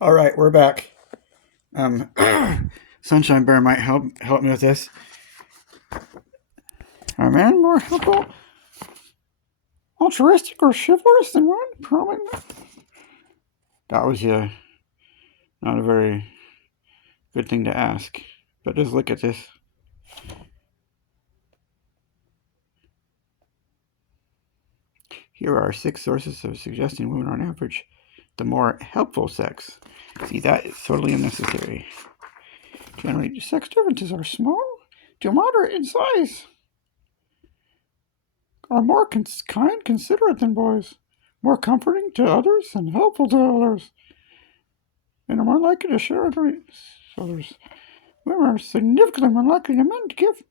All right, we're back. Um, Sunshine Bear might help me with this. Are men more helpful, altruistic, or chivalrous than women? Probably not. That was not a very good thing to ask. But just look at this. Here are 6 sources of suggesting women are on average the more helpful sex. See, that is totally unnecessary. Generally, sex differences are small to moderate in size. Are more kind, considerate than boys, more comforting to others and helpful to others, and are more likely to share with others. Women are significantly more likely than men to give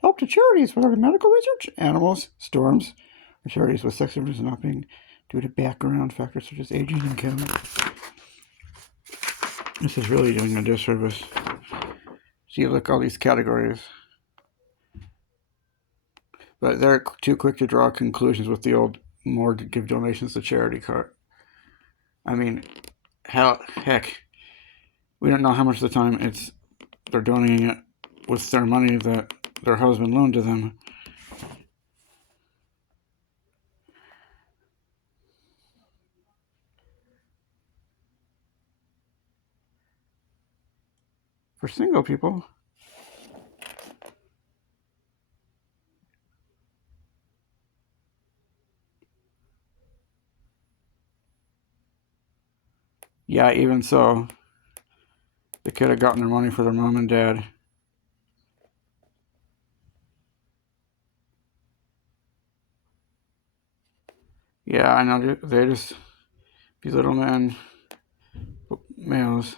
help to charities, whether in medical research, animals, storms, or charities with sex differences not being due to background factors such as age and income. This is really doing a disservice. See, look, all these categories. But they're too quick to draw conclusions with the old more to give donations to charity card. I mean, heck, we don't know how much of the time they're donating it with their money that their husband loaned to them. For single people, yeah, even so, they could have gotten their money for their mom and dad. Yeah, I know they just belittle men, males.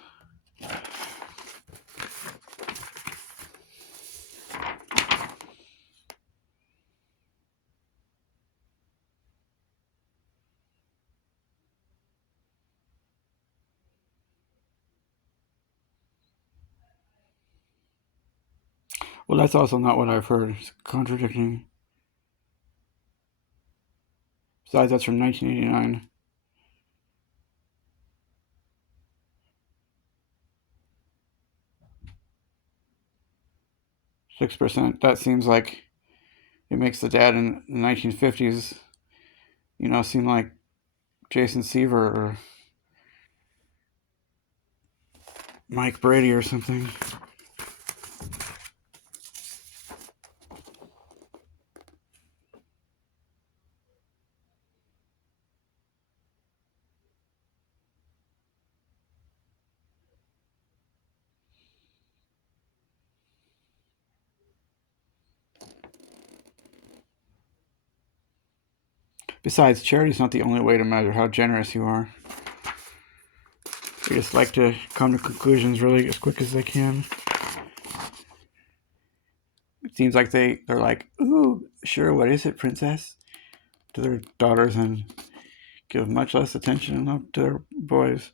Well, that's also not what I've heard. It's contradicting. Besides, that's from 1989. 6%. That seems like it makes the dad in the 1950s, seem like Jason Seaver or Mike Brady or something. Besides, charity's not the only way to measure how generous you are. They just like to come to conclusions really as quick as they can. It seems like they're like, ooh, sure, what is it, princess? To their daughters and give much less attention to their boys.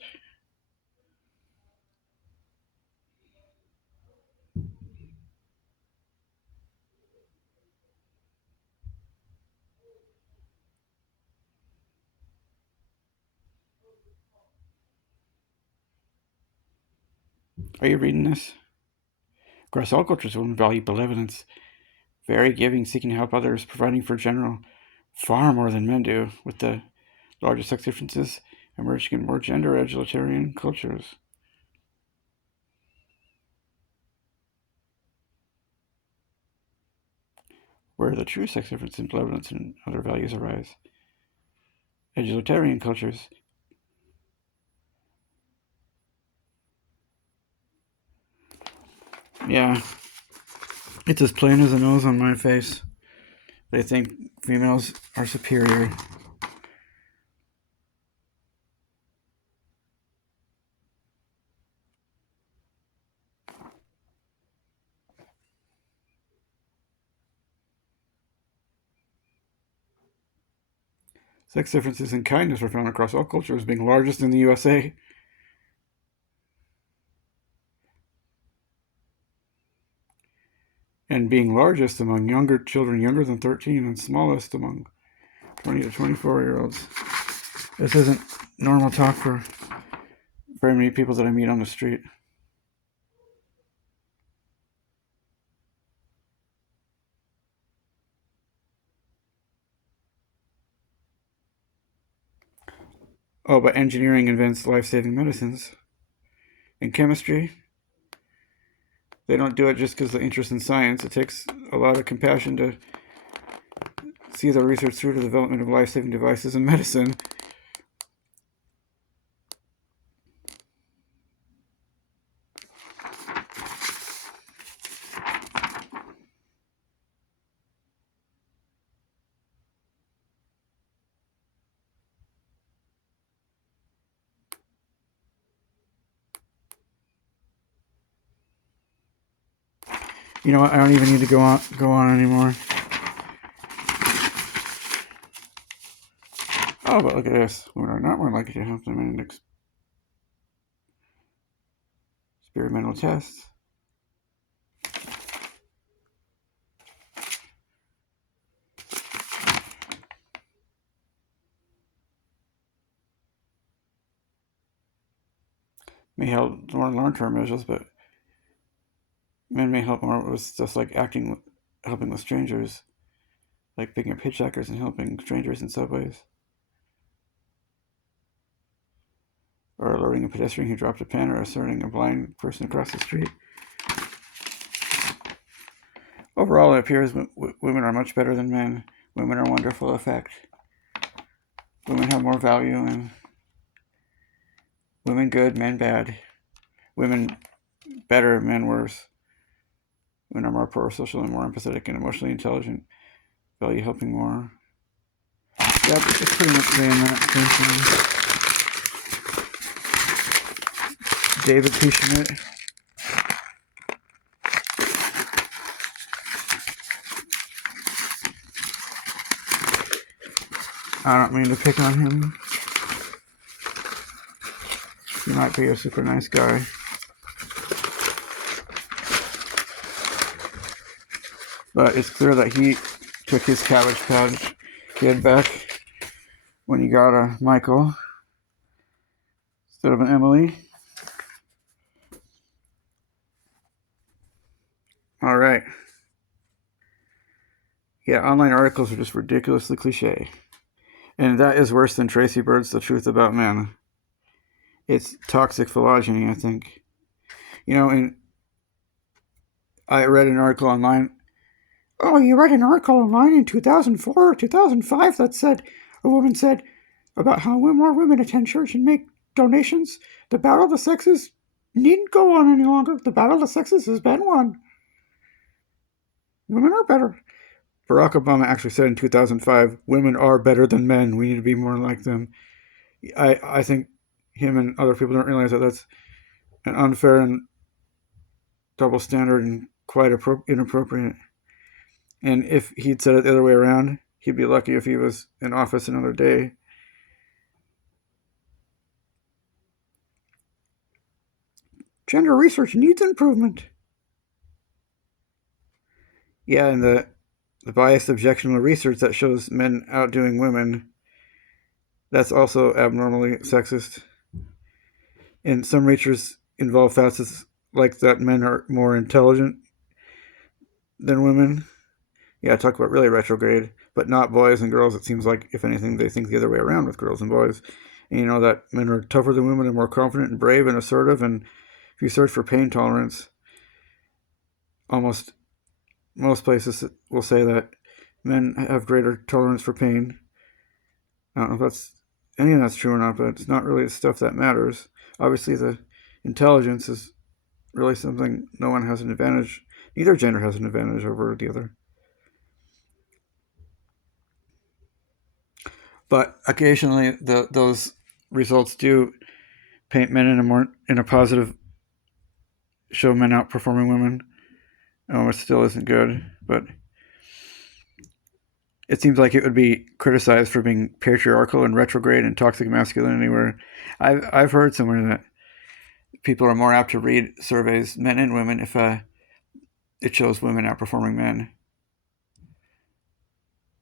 Are you reading this? Across all cultures, women value benevolence, very giving, seeking to help others, providing for general, far more than men do, with the larger sex differences emerging in more gender egalitarian cultures. Where the true sex difference in benevolence and other values arise. Egalitarian cultures. Yeah, it's as plain as the nose on my face. They think females are superior. Sex differences in kindness are found across all cultures, being largest in the USA. And being largest among younger children younger than 13 and smallest among 20 to 24-year-olds. This isn't normal talk for very many people that I meet on the street. Oh, but engineering invents life-saving medicines. In chemistry, they don't do it just because of the interest in science. It takes a lot of compassion to see the research through to the development of life-saving devices in medicine. You know what? I don't even need to go on anymore. Oh, but look at this. Women are not more likely to have them in an experimental tests. May help more long-term measures, but men may help more with stuff like helping with strangers, like picking up hitchhikers and helping strangers in subways, or alerting a pedestrian who dropped a pen, or asserting a blind person across the street. Overall, it appears women are much better than men. Women are wonderful effect. Women have more value, and women good, men bad. Women better, men worse. Women are more pro-social and more empathetic and emotionally intelligent. Value helping more. Yeah, it's pretty much saying that same thing. David P. Schmidt. I don't mean to pick on him. He might be a super nice guy. But it's clear that he took his Cabbage Patch kid back when he got a Michael instead of an Emily. All right. Yeah, online articles are just ridiculously cliche. And that is worse than Tracy Bird's The Truth About Men. It's toxic phylogeny, I think. You know, and I read an article online. Oh, you read an article online in 2004 or 2005 that said, a woman said, about how more women attend church and make donations. The battle of the sexes needn't go on any longer. The battle of the sexes has been won. Women are better. Barack Obama actually said in 2005, women are better than men. We need to be more like them. I think him and other people don't realize that that's an unfair and double standard and quite inappropriate. And if he'd said it the other way around, he'd be lucky if he was in office another day. Gender research needs improvement. Yeah, and the biased objectionable research that shows men outdoing women, that's also abnormally sexist. And some research involve facets like that men are more intelligent than women. Yeah, talk about really retrograde, but not boys and girls. It seems like, if anything, they think the other way around with girls and boys. And you know that men are tougher than women and more confident and brave and assertive. And if you search for pain tolerance, almost most places will say that men have greater tolerance for pain. I don't know if any of that's true or not, but it's not really the stuff that matters. Obviously, the intelligence is really something no one has an advantage. Neither gender has an advantage over the other. But occasionally, those results do paint men in a positive, show men outperforming women. It still isn't good, but it seems like it would be criticized for being patriarchal and retrograde and toxic masculinity. Where I've heard somewhere that people are more apt to read surveys, men and women, if it shows women outperforming men.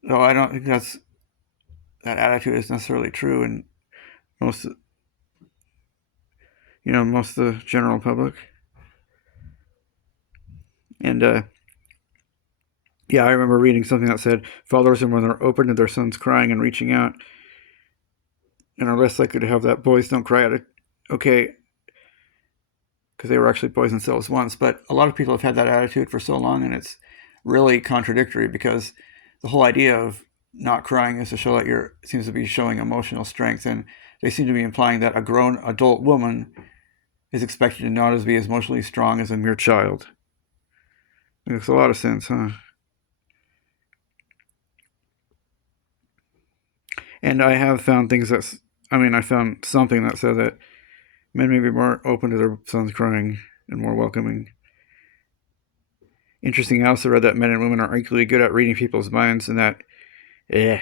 So I don't think that attitude is necessarily true, and most most of the general public. And yeah, I remember reading something that said fathers are more open to their sons crying and reaching out, and are less likely to have that boys don't cry at it. Okay, because they were actually boys themselves once. But a lot of people have had that attitude for so long, and it's really contradictory, because the whole idea of not crying is to show that you're seems to be showing emotional strength, and they seem to be implying that a grown adult woman is expected to not be as emotionally strong as a mere child. It makes a lot of sense, huh? And I have found I found something that said that men may be more open to their sons crying and more welcoming. Interesting, I also read that men and women are equally good at reading people's minds, and that men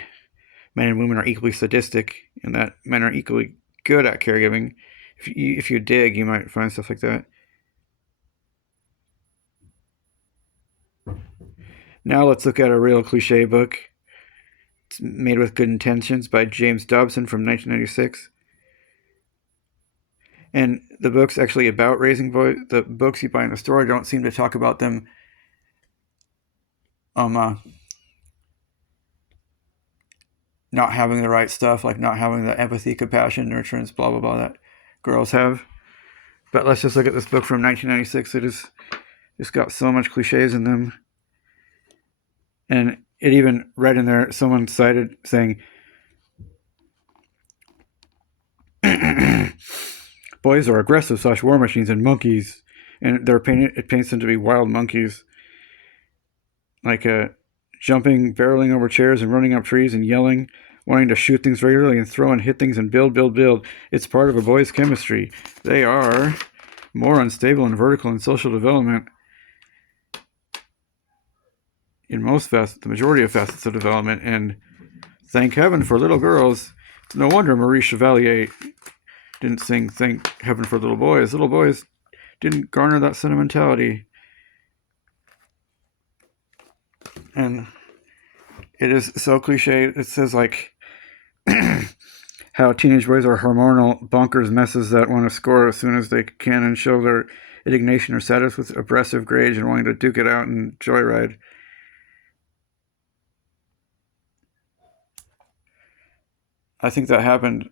and women are equally sadistic, and that men are equally good at caregiving. If you dig, you might find stuff like that. Now let's look at a real cliche book. It's Made with Good Intentions by James Dobson from 1996. And the book's actually about raising boys. The books you buy in the store don't seem to talk about them not having the right stuff, like not having the empathy, compassion, nurturance, blah, blah, blah, that girls have. But let's just look at this book from 1996. It is just got so much cliches in them. And it even read in there, someone cited saying, boys are aggressive / war machines and monkeys. And it paints them to be wild monkeys. Like jumping, barreling over chairs and running up trees and yelling, wanting to shoot things regularly and throw and hit things and build. It's part of a boy's chemistry. They are more unstable and vertical in social development in the majority of facets of development, and thank heaven for little girls. It's no wonder Marie Chevalier didn't sing Thank Heaven for Little Boys. Little boys didn't garner that sentimentality. And it is so cliche. It says like how teenage boys are hormonal bonkers messes that want to score as soon as they can and show their indignation or sadness with aggressive rage and wanting to duke it out and joyride. I think that happened,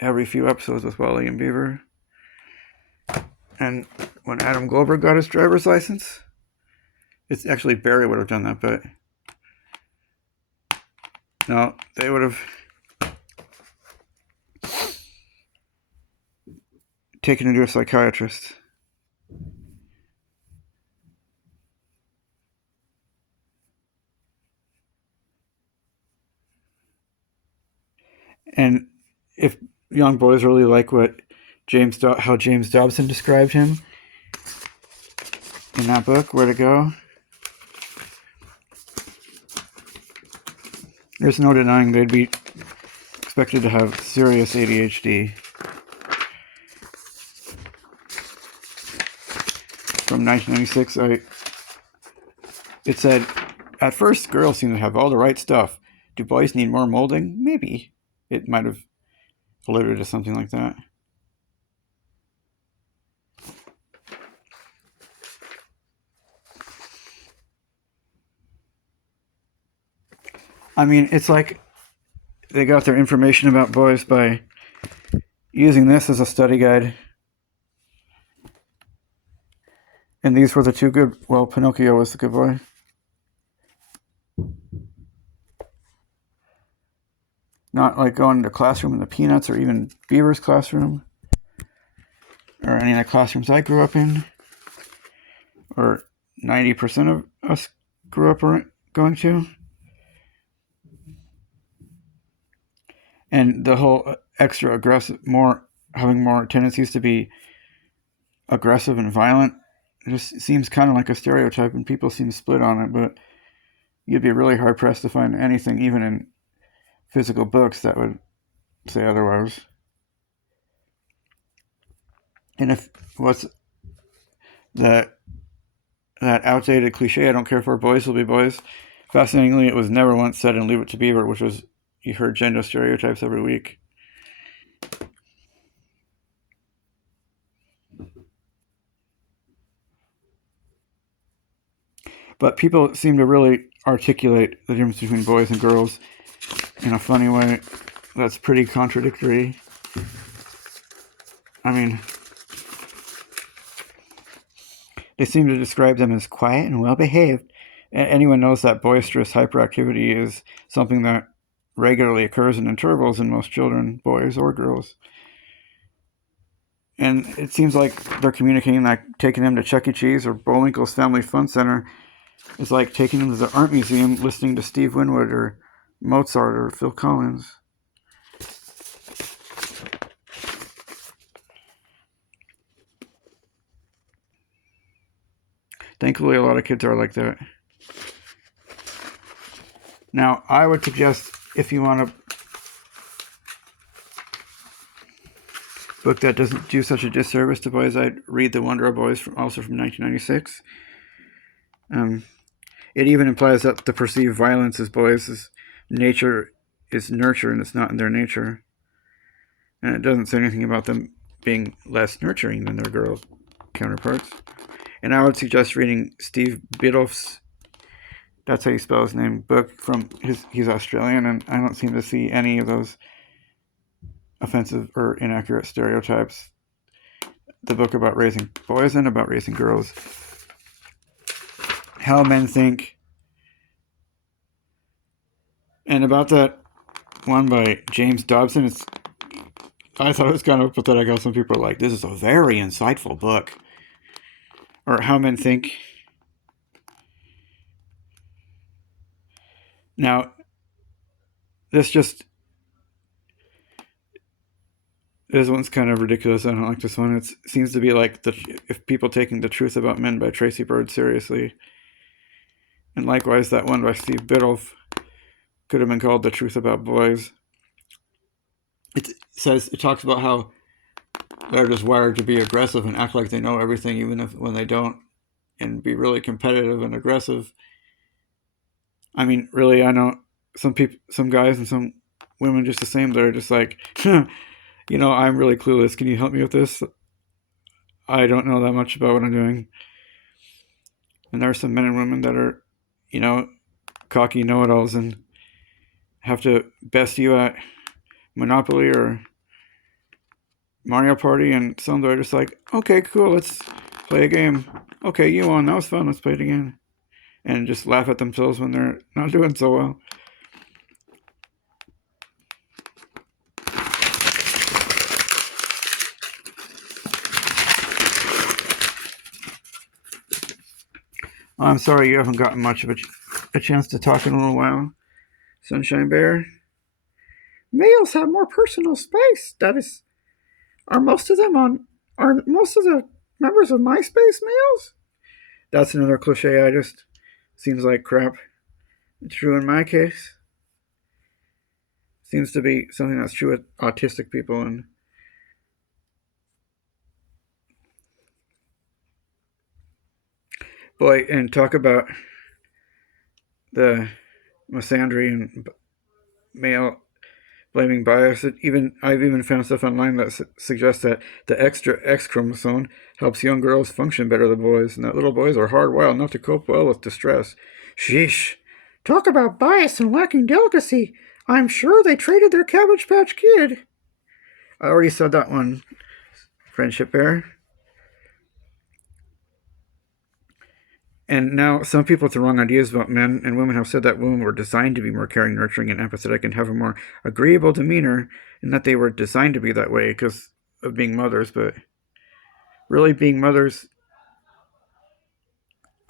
every few episodes with Wally and Beaver. And when Adam Goldberg got his driver's license, it's actually Barry would have done that, but no, they would have taken him to a psychiatrist. And if young boys really like how James Dobson described him in that book, Where to Go, there's no denying they'd be expected to have serious ADHD. From 1996, it said, at first, girls seem to have all the right stuff. Do boys need more molding? Maybe. It might have alluded to something like that. I mean, it's like they got their information about boys by using this as a study guide. And these were the two good. Well, Pinocchio was the good boy. Not like going to classroom in the Peanuts or even Beaver's classroom or any of the classrooms I grew up in, or 90% of us grew up going to. And the whole extra aggressive, having more tendencies to be aggressive and violent, it just seems kind of like a stereotype, and people seem split on it, but you'd be really hard pressed to find anything, even in physical books, that would say otherwise. And if what's that outdated cliche, I don't care for boys will be boys, fascinatingly, it was never once said in Leave It to Beaver, which was, you heard gender stereotypes every week. But people seem to really articulate the difference between boys and girls in a funny way that's pretty contradictory. I mean, they seem to describe them as quiet and well-behaved. Anyone knows that boisterous hyperactivity is something that regularly occurs in intervals in most children, boys or girls. And it seems like they're communicating like taking them to Chuck E. Cheese or Bullwinkle's Family Fun Center is like taking them to the art museum, listening to Steve Winwood or Mozart or Phil Collins. Thankfully, a lot of kids are like that. Now, I would suggest if you want a book that doesn't do such a disservice to boys, I'd read The Wonder of Boys, also from 1996. It even implies that the perceived violence as boys' nature is nurture, and it's not in their nature. And it doesn't say anything about them being less nurturing than their girl counterparts. And I would suggest reading Steve Biddulph's, that's how you spell his name, book from he's Australian, and I don't seem to see any of those offensive or inaccurate stereotypes. The book about raising boys and about raising girls. How Men Think. And about that one by James Dobson, I thought it was kind of pathetic how some people are like, this is a very insightful book. Or How Men Think. Now, this one's kind of ridiculous. I don't like this one. It seems to be like if people taking The Truth About Men by Tracy Bird seriously. And likewise, that one by Steve Biddulph could have been called The Truth About Boys. It talks about how they're just wired to be aggressive and act like they know everything, even when they don't, and be really competitive and aggressive. I mean, really, I know some guys and some women just the same. They're just like, I'm really clueless. Can you help me with this? I don't know that much about what I'm doing. And there are some men and women that are, cocky know-it-alls and have to best you at Monopoly or Mario Party, and some that are just like, okay, cool, let's play a game. Okay, you won, that was fun, let's play it again. And just laugh at themselves when they're not doing so well. I'm sorry you haven't gotten much of a chance to talk in a little while, Sunshine Bear. Males have more personal space. Are most of the members of MySpace males? That's another cliche. Seems like crap. It's true in my case. Seems to be something that's true with autistic people. And boy, and talk about the misandry and male blaming bias. I've even found stuff online that suggests that the extra X chromosome helps young girls function better than boys, and that little boys are hardwired not to cope well with distress. Sheesh. Talk about bias and lacking delicacy. I'm sure they traded their Cabbage Patch Kid. I already said that one, Friendship Bear. And now some people with the wrong ideas about men and women have said that women were designed to be more caring, nurturing, and empathetic and have a more agreeable demeanor, and that they were designed to be that way because of being mothers. But really, being mothers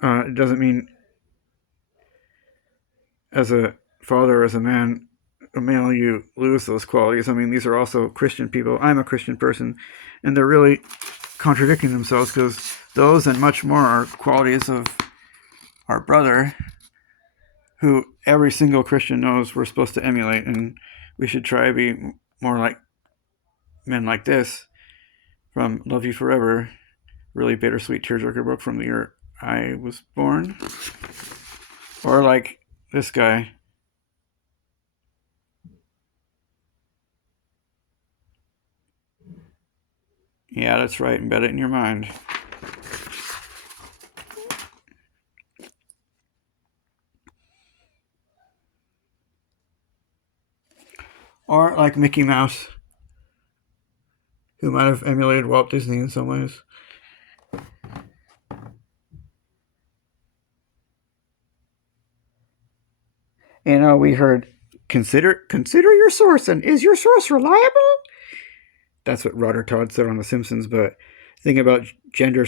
it doesn't mean as a father, as a male, you lose those qualities. I mean, these are also Christian people. I'm a Christian person, and they're really contradicting themselves because those and much more are qualities of our brother, who every single Christian knows we're supposed to emulate, and we should try to be more like men like this from Love You Forever, really bittersweet tearjerker book from the year I was born. Or like this guy. Yeah, that's right, embed it in your mind. like Mickey Mouse, who might have emulated Walt Disney in some ways. And we heard, consider your source, and is your source reliable? That's what Roger Todd said on The Simpsons. But thinking about gender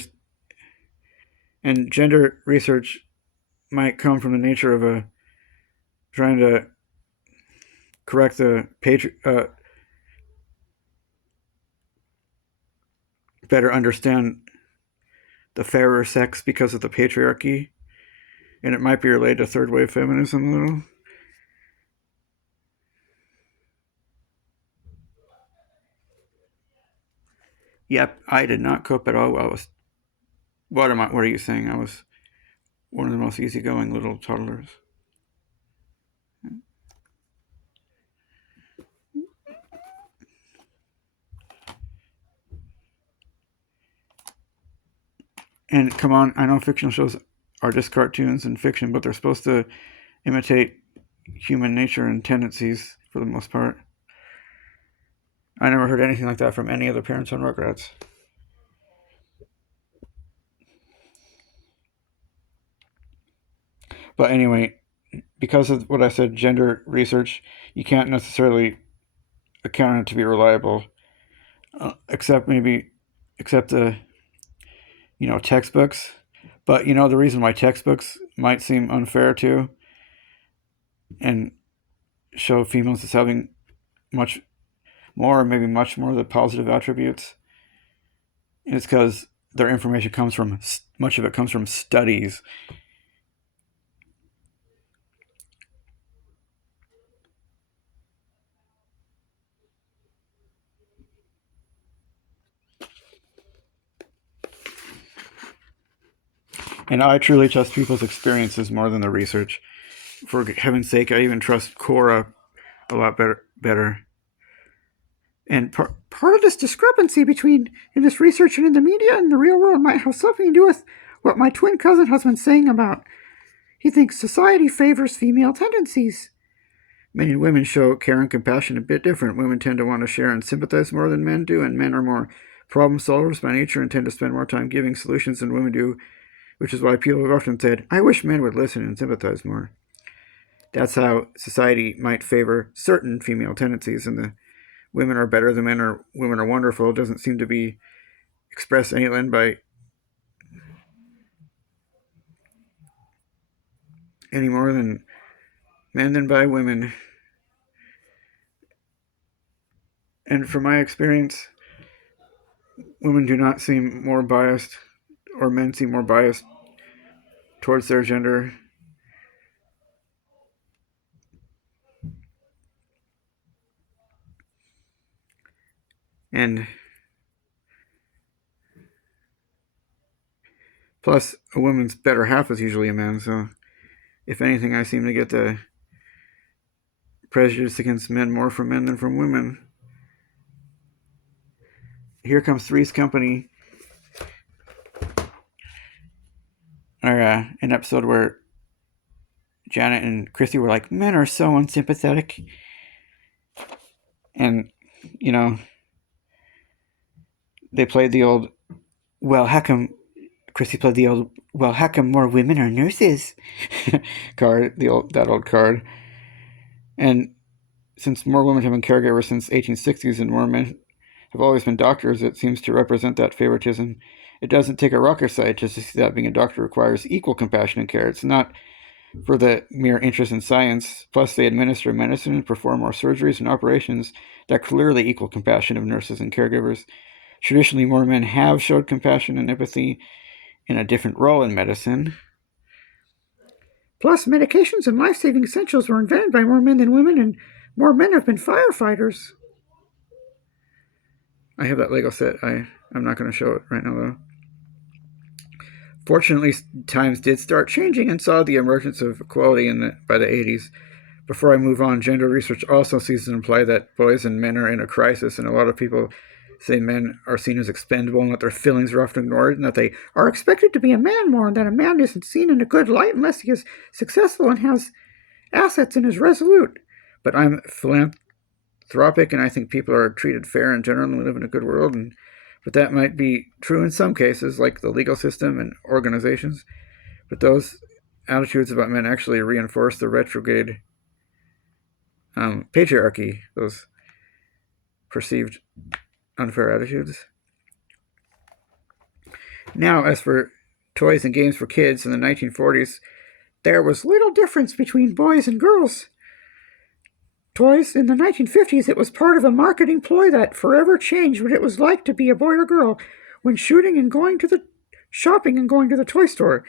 and gender research might come from the nature of trying to correct the better understand the fairer sex because of the patriarchy, and it might be related to third wave feminism a little. Yep, I did not cope at all. What are you saying? I was one of the most easygoing little toddlers. And come on, I know fictional shows are just cartoons and fiction, but they're supposed to imitate human nature and tendencies for the most part. I never heard anything like that from any of the parents on Rugrats. But anyway, because of what I said, gender research, you can't necessarily account it to be reliable, except the textbooks. But the reason why textbooks might seem unfair too, and show females as having much more, maybe much more of the positive attributes, is because their information much of it comes from studies. And I truly trust people's experiences more than the research. For heaven's sake, I even trust Cora a lot better. And part of this discrepancy between in this research and in the media and the real world might have something to do with what my twin cousin has been saying about. He thinks society favors female tendencies. Many women show care and compassion a bit different. Women tend to want to share and sympathize more than men do, and men are more problem solvers by nature and tend to spend more time giving solutions than women do, which is why people have often said, I wish men would listen and sympathize more. That's how society might favor certain female tendencies, and the women are better than men or women are wonderful doesn't seem to be expressed anywhere by any more than men than by women. And from my experience, women do not seem more biased, or men seem more biased towards their gender. And plus, a woman's better half is usually a man, so if anything, I seem to get the prejudice against men more from men than from women. Here Comes Three's Company, or an episode where Janet and Chrissy were like, men are so unsympathetic. And, they played the old, well, how come, Chrissy played the old, well, how come more women are nurses card, that old card. And since more women have been caregivers since 1860s and more men have always been doctors, it seems to represent that favoritism. It doesn't take a rocket scientist to see that being a doctor requires equal compassion and care. It's not for the mere interest in science. Plus, they administer medicine and perform more surgeries and operations that clearly equal compassion of nurses and caregivers. Traditionally, more men have showed compassion and empathy in a different role in medicine. Plus, medications and life-saving essentials were invented by more men than women, and more men have been firefighters. I have that Lego set. I'm not going to show it right now, though. Fortunately, times did start changing and saw the emergence of equality by the 80s. Before I move on, gender research also seems to imply that boys and men are in a crisis, and a lot of people say men are seen as expendable and that their feelings are often ignored, and that they are expected to be a man more, and that a man isn't seen in a good light unless he is successful and has assets and is resolute. But I'm philanthropic, and I think people are treated fair in general and we live in a good world. But that might be true in some cases, like the legal system and organizations. But those attitudes about men actually reinforce the retrograde patriarchy, those perceived unfair attitudes. Now, as for toys and games for kids in the 1940s, there was little difference between boys and girls. Toys in the 1950s, it was part of a marketing ploy that forever changed what it was like to be a boy or girl when shooting and going to the shopping and going to the toy store.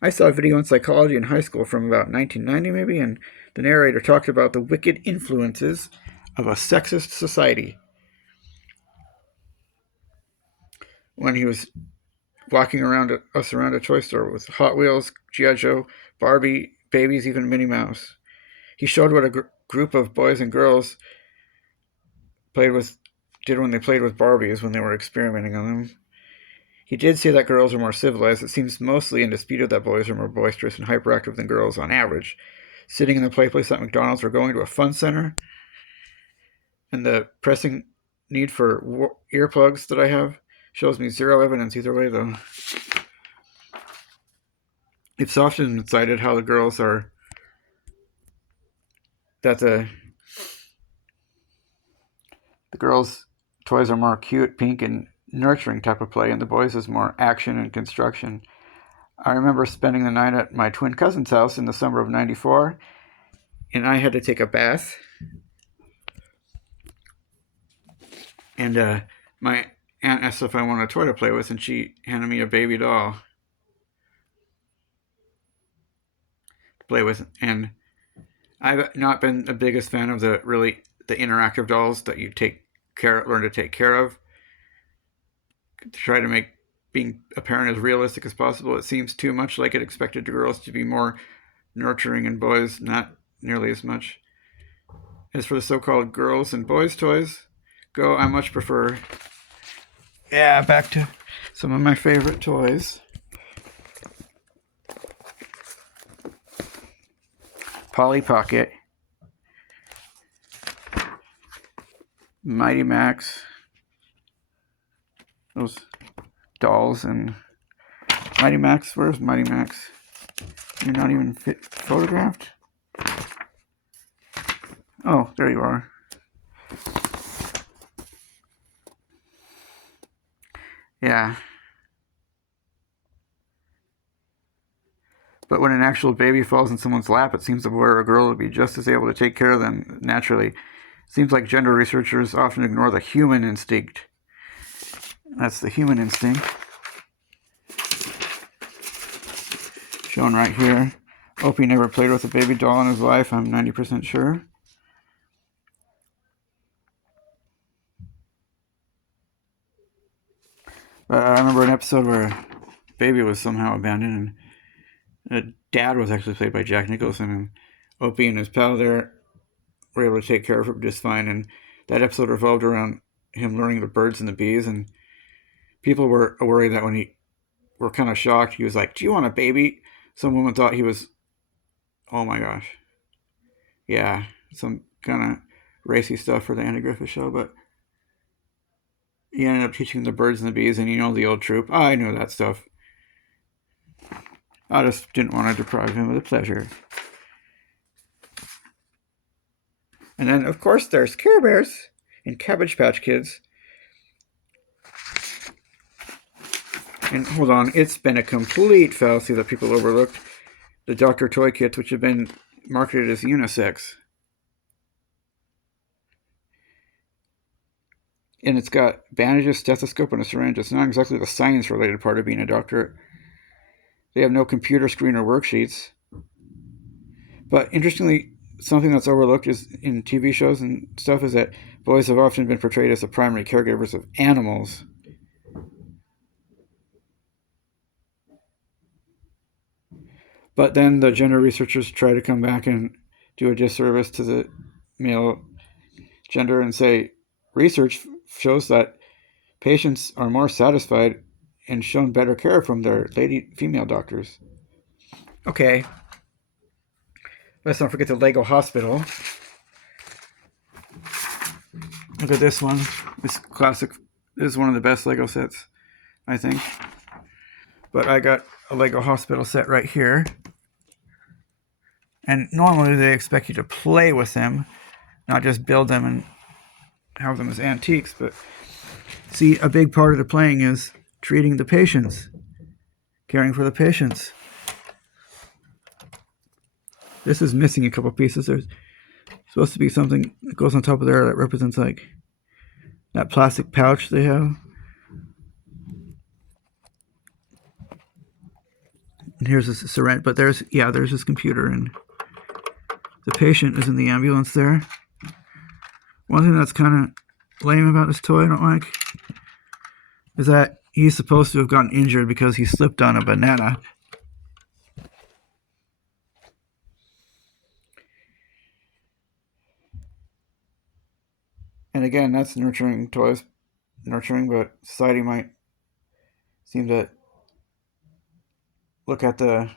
I saw a video on psychology in high school from about 1990 maybe, and the narrator talked about the wicked influences of a sexist society. When he was walking around a toy store with Hot Wheels, G.I. Joe, Barbie, babies, even Minnie Mouse. He showed what a group of boys and girls did when they played with Barbies when they were experimenting on them. He did say that girls are more civilized. It seems mostly undisputed that boys are more boisterous and hyperactive than girls on average. Sitting in the play place at McDonald's or going to a fun center, and the pressing need for earplugs that I have shows me zero evidence either way, though. It's often cited how the girls are that the girls' toys are more cute, pink, and nurturing type of play, and the boys is more action and construction. I remember spending the night at my twin cousin's house in the summer of '94, and I had to take a bath. And my aunt asked if I wanted a toy to play with, and she handed me a baby doll to play with. And I've not been the biggest fan of the interactive dolls that you learn to take care of. To try to make being a parent as realistic as possible. It seems too much like it expected girls to be more nurturing and boys not nearly as much. As for the so-called girls and boys toys go, I much prefer back to some of my favorite toys. Polly Pocket, Mighty Max, those dolls, and Mighty Max. Where's Mighty Max? You're not even photographed? Oh, there you are. Yeah. But when an actual baby falls in someone's lap, it seems a boy or a girl would be just as able to take care of them naturally. It seems like gender researchers often ignore the human instinct. That's the human instinct. Shown right here. Opie never played with a baby doll in his life, I'm 90% sure. But I remember an episode where a baby was somehow abandoned, and the dad was actually played by Jack Nicholson, and Opie and his pal there were able to take care of it just fine. And that episode revolved around him learning the birds and the bees, and people were worried that when he were kind of shocked, he was like, "Do you want a baby?" Some woman thought he was, oh my gosh, yeah, some kind of racy stuff for the Andy Griffith Show, but he ended up teaching the birds and the bees, and the old trope. I knew that stuff. I just didn't want to deprive him of the pleasure. And then, of course, there's Care Bears and Cabbage Patch Kids. And hold on, it's been a complete fallacy that people overlooked the Dr. Toy kits, which have been marketed as unisex. And it's got bandages, stethoscope, and a syringe. It's not exactly the science-related part of being a doctor. They have no computer screen or worksheets. But interestingly, something that's overlooked is in TV shows and stuff is that boys have often been portrayed as the primary caregivers of animals. But then the gender researchers try to come back and do a disservice to the male gender and say research shows that patients are more satisfied and shown better care from their female doctors. Okay. Let's not forget the Lego Hospital. Look at this one. This classic. This is one of the best Lego sets, I think. But I got a Lego hospital set right here. And normally they expect you to play with them, not just build them and have them as antiques. But see, a big part of the playing is treating the patients, caring for the patients. This is missing a couple pieces. There's supposed to be something that goes on top of there that represents like that plastic pouch they have. And here's a syringe, but there's this computer, and the patient is in the ambulance there. One thing that's kind of lame about this toy I don't like is that he's supposed to have gotten injured because he slipped on a banana. And again, that's nurturing toys. Nurturing, but society might seem to look at the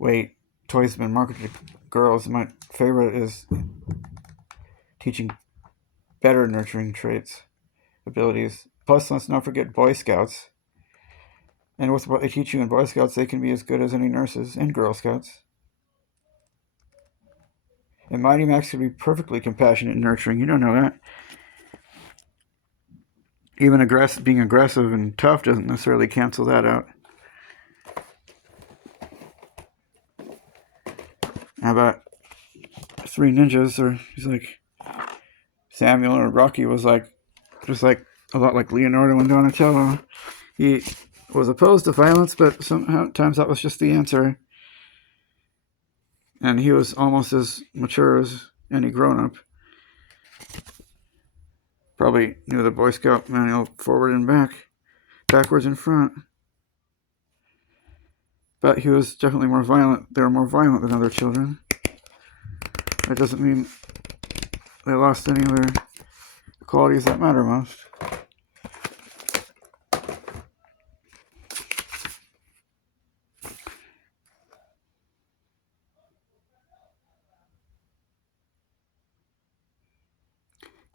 way toys have been marketed to girls. My favorite is teaching better nurturing traits, abilities. Plus, let's not forget Boy Scouts. And with what they teach you in Boy Scouts, they can be as good as any nurses and Girl Scouts. And Mighty Max can be perfectly compassionate and nurturing. You don't know that. Even being aggressive and tough doesn't necessarily cancel that out. How about Three Ninjas? Or he's like Samuel or Rocky was like just like a lot like Leonardo and Donatello. He was opposed to violence, but sometimes that was just the answer. And he was almost as mature as any grown-up. Probably knew the Boy Scout manual forward and backwards and front. But he was definitely more violent. They were more violent than other children. That doesn't mean they lost any of their qualities that matter most.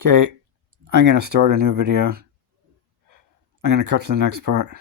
Okay, I'm going to start a new video. I'm going to cut to the next part.